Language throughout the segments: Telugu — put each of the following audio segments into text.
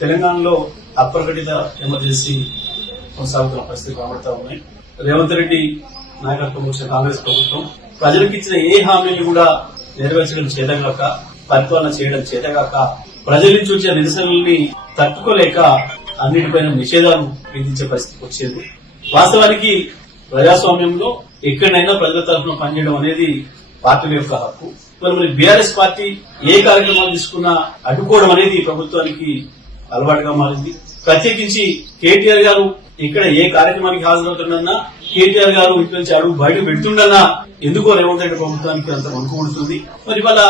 తెలంగాణలో అప్రకటిత ఎమర్జెన్సీ కొనసాగుతున్న పరిస్థితి కనబడతా ఉన్నాయి. రేవంత్ రెడ్డి నాయకత్వం వచ్చిన కాంగ్రెస్ ప్రభుత్వం ప్రజలకు ఇచ్చిన ఏ హామీని కూడా నెరవేర్చడం చేతగాక, పరిపాలన చేయడం చేతగాక, ప్రజల నుంచి వచ్చే నిరసనల్ని తట్టుకోలేక అన్నిటిపైన నిషేధాలు విధించే పరిస్థితికి వచ్చేది. వాస్తవానికి ప్రజాస్వామ్యంలో ఎక్కడైనా ప్రజల తరఫున పనిచేయడం అనేది పార్టీల యొక్క హక్కు. మరి బీఆర్ఎస్ పార్టీ ఏ కార్యక్రమాలు తీసుకున్నా అడ్డుకోవడం అనేది ప్రభుత్వానికి అలవాటుగా మారింది. ప్రత్యేకించి కేటీఆర్ గారు ఇక్కడ ఏ కార్యక్రమానికి హాజరవుతుండన్నా, కేటీఆర్ గారు ఇంటి నుంచి అడుగు బయట పెడుతుండన్నా ఎందుకో రేవంత్ రెడ్డి ప్రభుత్వానికి అంత వణుకుడుతుంది. మరి వాళ్ళ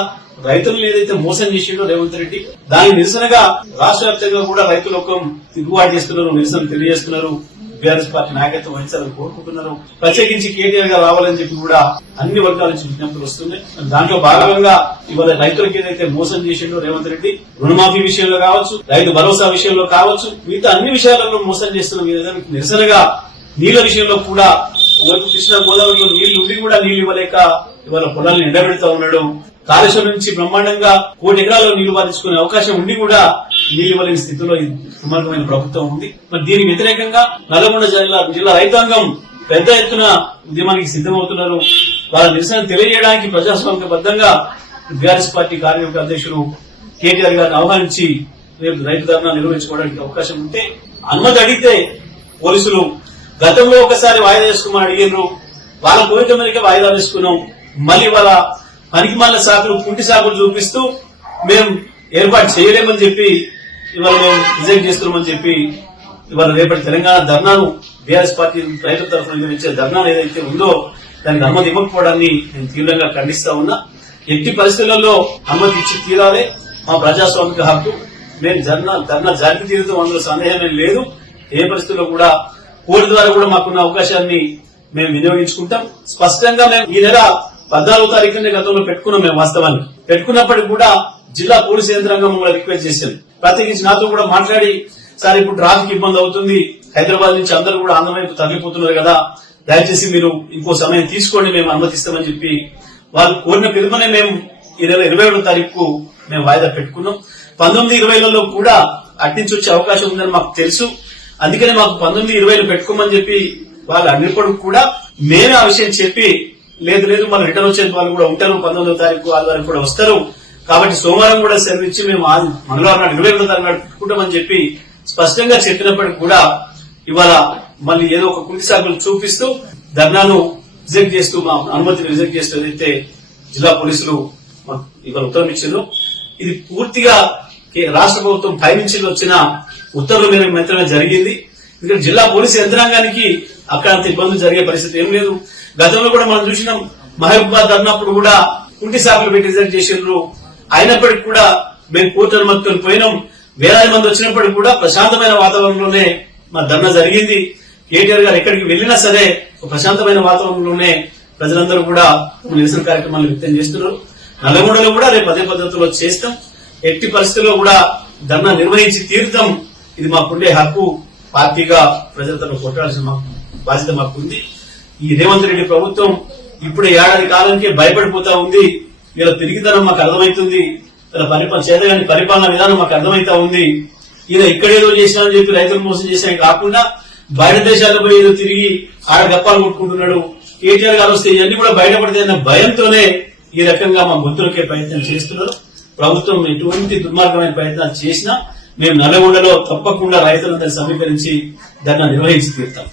రైతులను ఏదైతే మోసం చేసిండో రేవంత్ రెడ్డి, దానికి నిరసనగా రాష్ట్ర వ్యాప్తంగా కూడా రైతులు ఒక తిరుగుబాటు చేస్తున్నారు, నిరసన తెలియజేస్తున్నారు. బీఆర్ఎస్ పార్టీ నాయకత్వం వహించాలని కోరుకుంటున్నారు. ప్రత్యేకించి కేటీఆర్ గారు రావాలని చెప్పి కూడా అన్ని వర్గాల నుంచి విజ్ఞప్తులు వస్తున్నాయి. దాంట్లో భాగంగా ఇవాళ రైతులకు ఏదైతే మోసం చేసిండో రేవంత్ రెడ్డి, రుణమాఫీ విషయంలో కావచ్చు, రైతు భరోసా విషయంలో కావచ్చు, మిగతా అన్ని విషయాలలో మోసం చేస్తున్న నిరసనగా నీళ్ల విషయంలో కూడా ఒకవైపు కృష్ణా గోదావరిలో నీళ్లు ఉండి కూడా నీళ్లు ఇవ్వలేక ఇవాళ పొలాలను ఎండబెడతా ఉన్నాడు. కాళేశ్వరం నుంచి బ్రహ్మాండంగా 1 కోటి ఎకరాల్లో నీళ్లు పారించుకునే అవకాశం ఉండి కూడా నీళ్లు ఇవ్వలేని స్థితిలో దుర్మార్గమైన ప్రభుత్వం ఉంది. మరి దీనికి వ్యతిరేకంగా నల్గొండ జిల్లా రైతాంగం పెద్ద ఎత్తున ఉద్యమానికి సిద్దమవుతున్నారు. వాళ్ళ నిరసన తెలియజేయడానికి ప్రజాస్వామ్యబద్దంగా బీఆర్ఎస్ పార్టీ కార్యవర్గ అధ్యక్షుడు కేటీఆర్ గారిని ఆహ్వానించి రేపు రైతు ధర్నా నిర్వహించుకోవడానికి అవకాశం ఉంటే అనుమతి అడిగితే పోలీసులు గతంలో ఒకసారి వాయిదా వేసుకోమని అడిగారు. వాళ్ళ కోరిక మేరకే వాయిదా వేసుకున్నాం. మళ్ళీ వాళ్ళ పనికిమాల సాకులు, కుంటి సాకులు చూపిస్తూ మేము ఏర్పాటు చేయలేమని చెప్పి ఇవాళ మేము రిజైన్ చేస్తున్నామని చెప్పి ఇవాళ రేపటి తెలంగాణ ధర్నాను బీఆర్ఎస్ పార్టీ రైతుల తరఫున నిర్వహించే ధర్నా ఏదైతే ఉందో దానికి అనుమతి ఇవ్వకపోవడాన్ని నేను తీవ్రంగా ఖండిస్తా ఉన్నా. ఎట్టి పరిస్థితులలో అనుమతి ఇచ్చి తీరాలి. మా ప్రజాస్వామిక హక్కు. మేము ధర్నా జరిపి తీరుతాం, అందులో సందేహమే లేదు. ఏ పరిస్థితుల్లో కూడా కోర్టు ద్వారా కూడా మాకున్న అవకాశాన్ని మేము వినియోగించుకుంటాం. స్పష్టంగా మేము ఈ నెల 14వ తారీఖునే గతంలో పెట్టుకున్నాం. మేము వాస్తవాన్ని పెట్టుకున్నప్పటికీ కూడా జిల్లా పోలీసు యంత్రాంగం మమ్మల్ని రిక్వెస్ట్ చేశారు. ప్రత్యేకించి నాతో కూడా మాట్లాడి, సార్ ఇప్పుడు ట్రాఫిక్ ఇబ్బంది అవుతుంది, హైదరాబాద్ నుంచి అందరూ కూడా ఆంధ్ర వైపు తరలిపోతున్నారు కదా, దయచేసి మీరు ఇంకో సమయం తీసుకోండి, మేము అనుమతిస్తామని చెప్పి వాళ్ళు కోరిన పిలుపునే మేము ఈ నెల 21వ తారీఖు మేము వాయిదా పెట్టుకున్నాం. 19, 20లలో కూడా అట్నుంచి వచ్చే అవకాశం ఉందని మాకు తెలుసు. అందుకనే మాకు 19, 20 పెట్టుకోమని చెప్పి వాళ్ళు అన్నిప్పటికి కూడా మేమే ఆ విషయం చెప్పి లేదు మన రిటర్న్ వచ్చే వాళ్ళు కూడా ఉంటారు, 19వ తారీఖు ఆదివారం కూడా వస్తారు, కాబట్టి సోమవారం కూడా సెలవు ఇచ్చి మేము మంగళవారం నాడు 21వ తారీఖు నాడు పెట్టుకుంటామని చెప్పి స్పష్టంగా చెప్పినప్పటికీ కూడా ఇవాళ మళ్ళీ ఏదో ఒక కుంటి సాకులు చూపిస్తూ ధర్నాను రిజెక్ట్ చేస్తూ, మా అనుమతిని రిజెక్ట్ చేస్తూ ఏదైతే జిల్లా పోలీసులు ఇవాళ ఉత్తర్వులు ఇచ్చిందో ఇది పూర్తిగా రాష్ట్ర ప్రభుత్వం పై నుంచి వచ్చిన ఉత్తర్వుల మీద మాత్రమే జరిగింది. ఎందుకంటే జిల్లా పోలీసు యంత్రాంగానికి అక్కడ అంత ఇబ్బందులు జరిగే పరిస్థితి ఏం లేదు. గతంలో కూడా మనం చూసినాం, మహబూబాబాద్ అన్నప్పుడు కూడా కుంటి సాకులు పెట్టి రిజెక్ట్ చేసినారు. అయినప్పటికీ కూడా మేము కోర్టు అనుమతితో పోయినాం. వేలాది మంది వచ్చినప్పటికీ కూడా ప్రశాంతమైన వాతావరణంలోనే మా ధర్నా జరిగింది. కేటీఆర్ గారు ఎక్కడికి వెళ్లినా సరే ప్రశాంతమైన వాతావరణంలోనే ప్రజలందరూ కూడా నిరసన కార్యక్రమాలు వ్యక్తం చేస్తున్నారు. నల్లగొండలో కూడా రేపు అదే పద్ధతిలో చేస్తాం. ఎట్టి పరిస్థితుల్లో కూడా ధర్నా నిర్వహించి తీరుతాం. ఇది మాకుండే హక్కు. పార్టీగా ప్రజలతో కొట్టాల్సిన బాధ్యత మాకుంది. ఈ రేవంత్ రెడ్డి ప్రభుత్వం ఇప్పుడే ఏడాది కాలానికి భయపడిపోతా ఉంది. వీళ్ళ తిరిగితనం మాకు అర్థమవుతుంది. వీళ్ళ చేతగాని పరిపాలన విధానం మాకు అర్థమైతా ఉంది. ఈయన ఇక్కడేదో చేసినా చెప్పి రైతులు మోసం చేసినా కాకుండా బయట దేశాల్లో పోయి ఏదో తిరిగి ఆడ గప్పాలు కొట్టుకుంటున్నాడు. కేటీఆర్ గారు వస్తే ఇవన్నీ కూడా బయటపడతాయన్న భయంతోనే ఈ రకంగా మా గొంతులకే ప్రయత్నం చేస్తున్నారు. ప్రభుత్వం ఎటువంటి దుర్మార్గమైన ప్రయత్నాలు చేసినా మేము నల్లగొండలో తప్పకుండా రైతులందరూ సమీకరించి ధర్నా నిర్వహించి తీరుతాం.